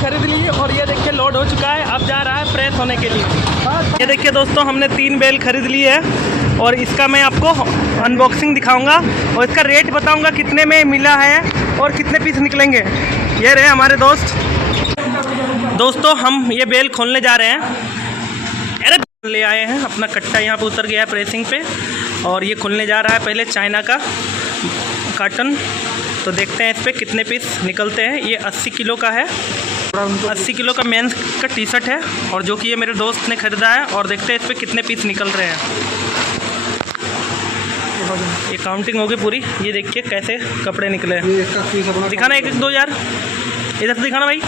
खरीद ली और ये देखिए लोड हो चुका है, अब जा रहा है प्रेस होने के लिए। ये देखिए दोस्तों, हमने 3 बेल खरीद ली है और इसका मैं आपको अनबॉक्सिंग दिखाऊंगा और इसका रेट बताऊंगा कितने में मिला है और कितने पीस निकलेंगे। ये रहे हमारे दोस्तों हम ये बेल खोलने जा रहे हैं। अरे ले आए हैं, अपना कट्टा यहाँ पे उतर गया है प्रेसिंग पे और ये खुलने जा रहा है। पहले चाइना का कार्टन, तो देखते हैं इस पर कितने पीस निकलते हैं। ये 80 किलो का है, 80 किलो का मेंस का टी शर्ट है और जो कि ये मेरे दोस्त ने ख़रीदा है और देखते हैं इस पर कितने पीस निकल रहे हैं। ये काउंटिंग होगी पूरी। ये देखिए कैसे कपड़े निकले हैं। दिखाना 1-2 यार, इधर से दिखाना भाई।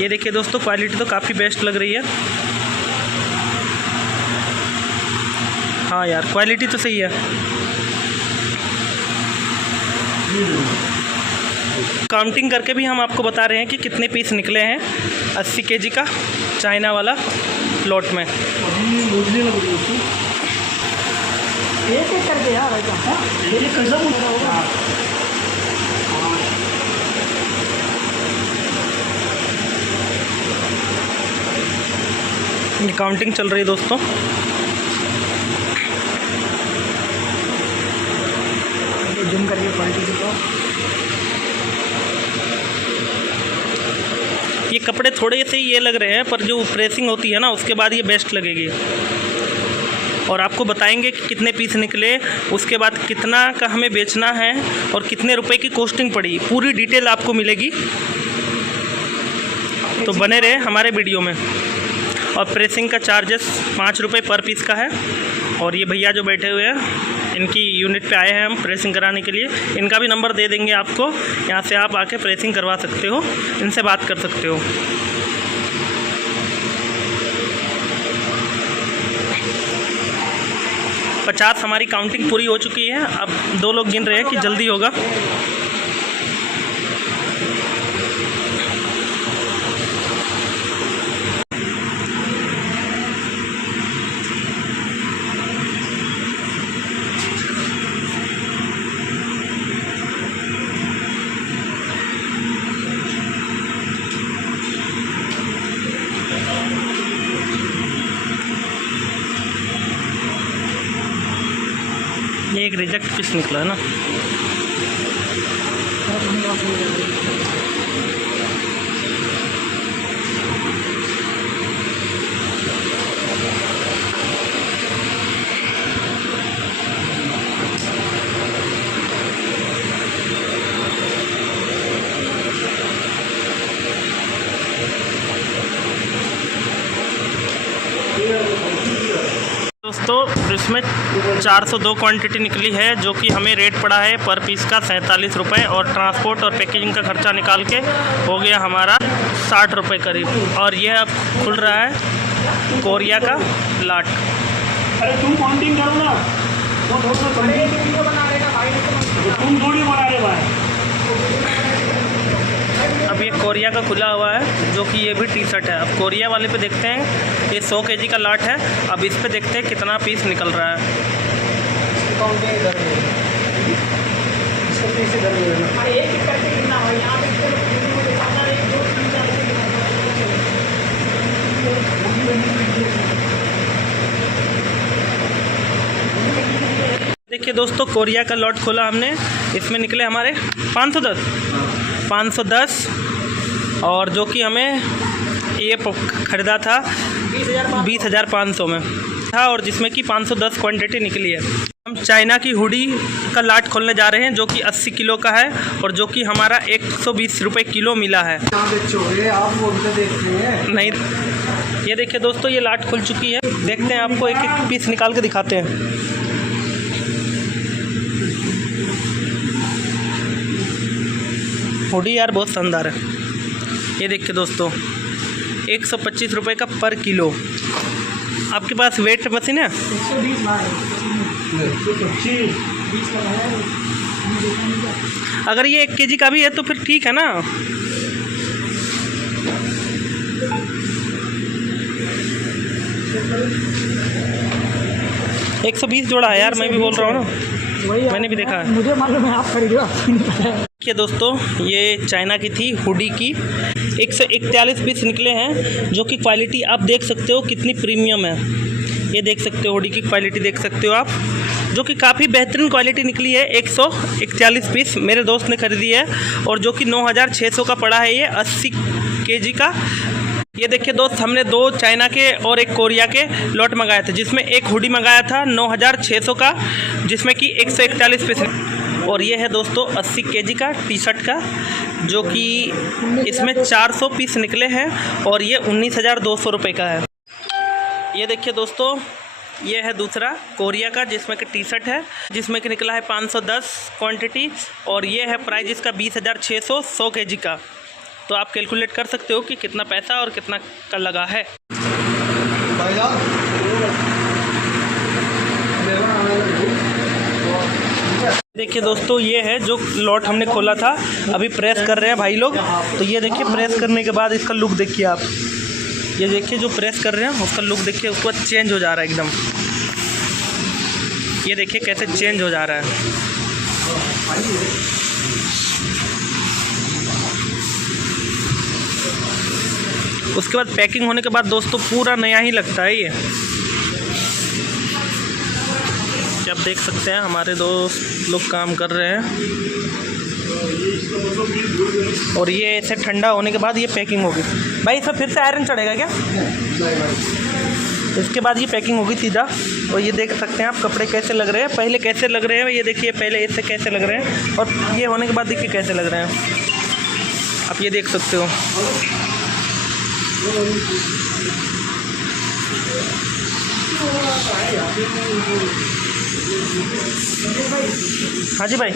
ये देखिए दोस्तों, क्वालिटी तो काफ़ी बेस्ट लग रही है। हाँ यार, क्वालिटी तो सही है। काउंटिंग करके भी हम आपको बता रहे हैं कि कितने पीस निकले हैं 80 केजी का चाइना वाला लॉट में। एक करके यार काउंटिंग चल रही है दोस्तों। जूम करके क्वालिटी दिखाओ। ये कपड़े थोड़े से ये लग रहे हैं, पर जो प्रेसिंग होती है ना उसके बाद ये बेस्ट लगेगी। और आपको बताएंगे कि कितने पीस निकले, उसके बाद कितना का हमें बेचना है और कितने रुपए की कॉस्टिंग पड़ी, पूरी डिटेल आपको मिलेगी। तो बने रहे हमारे वीडियो में। और प्रेसिंग का चार्जेस 5 रुपये पर पीस का है। और ये भैया जो बैठे हुए हैं, इनकी यूनिट पे आए हैं हम प्रेसिंग कराने के लिए। इनका भी नंबर दे देंगे आपको, यहाँ से आप आके प्रेसिंग करवा सकते हो, इनसे बात कर सकते हो। पचास हमारी काउंटिंग पूरी हो चुकी है। अब 2 लोग गिन रहे हैं कि जल्दी होगा। ये एक रिजेक्ट पीस निकला है ना। दोस्तों इसमें 402 क्वांटिटी निकली है, जो कि हमें रेट पड़ा है पर पीस का 47 रुपये और ट्रांसपोर्ट और पैकेजिंग का खर्चा निकाल के हो गया हमारा 60 रुपये करीब। और ये अब खुल रहा है कोरिया का लाट। अरे तुम काउंटिंग करो ना, वो वीडियो बना लेगा भाई, तुम थोड़ी बना रहे भाई। अब ये कोरिया का खुला हुआ है, जो कि ये भी टी शर्ट है। अब कोरिया वाले पे देखते हैं, ये 100 केजी का लाट है। अब इस पे देखते हैं कितना पीस निकल रहा है। देखिए दोस्तों, कोरिया का लॉट खोला हमने, इसमें निकले हमारे 510 और जो कि हमें ये ख़रीदा था 20,500 में था और जिसमें कि 510 क्वांटिटी निकली है। हम चाइना की हुडी का लाट खोलने जा रहे हैं, जो कि 80 किलो का है और जो कि हमारा 120 रुपये किलो मिला है। नहीं, ये देखिए दोस्तों, ये लाट खुल चुकी है। देखते हैं, आपको एक एक पीस निकाल के दिखाते हैं। हुडी यार बहुत शानदार है। ये देखिए दोस्तों, 125 रुपये का पर किलो। आपके पास वेट मशीन है? 120 अगर ये 1 केजी का भी है तो फिर ठीक है ना। 120 जोड़ा है यार, मैं भी बोल रहा हूँ ना, मैंने भी देखा है। मुझे मालूम है आप खरीदो। देखिए दोस्तों, ये चाइना की थी हुडी की 141 पीस निकले हैं, जो कि क्वालिटी आप देख सकते हो कितनी प्रीमियम है। ये देख सकते हो हुडी की क्वालिटी देख सकते हो आप, जो कि काफ़ी बेहतरीन क्वालिटी निकली है। 141 पीस मेरे दोस्त ने खरीदी है और जो कि 9600 का पड़ा है ये 80 kg का। ये देखिए दोस्त, हमने 2 चाइना के और 1 कोरिया के लॉट मंगाए थे, जिसमें एक हुडी मंगाया था 9600 का, जिसमें कि 141 पीस, और ये है दोस्तों 80 kg का टी शर्ट का, जो कि इसमें 400 पीस निकले हैं और ये 19,200 रुपये का है। ये देखिए दोस्तों, ये है दूसरा कोरिया का, जिसमें कि टी शर्ट है, जिसमें कि निकला है 510 क्वांटिटी, और ये है प्राइस इसका 20,600 100 kg का। तो आप कैलकुलेट कर सकते हो कि कितना पैसा और कितना का लगा है। देखिए दोस्तों, ये है जो लॉट हमने खोला था, अभी प्रेस कर रहे हैं भाई लोग। तो ये देखिए, प्रेस करने के बाद इसका लुक देखिए आप, ये देखिए जो प्रेस कर रहे हैं उसका लुक देखिए, उसके बाद चेंज हो जा रहा है एकदम। ये देखिए कैसे चेंज हो जा रहा है। उसके बाद पैकिंग होने के बाद दोस्तों पूरा नया ही लगता है ये। आप देख सकते हैं हमारे दोस्त लोग काम कर रहे हैं, और ये ऐसे ठंडा होने के बाद ये पैकिंग होगी। भाई इसमें फिर से आयरन चढ़ेगा क्या? इसके बाद ये पैकिंग होगी सीधा। और ये देख सकते हैं आप कपड़े कैसे लग रहे हैं, पहले कैसे लग रहे हैं, ये देखिए पहले इससे कैसे लग रहे हैं, और ये होने के बाद देखिए कैसे लग रहे हैं, आप ये देख सकते हो। हाँ जी भाई।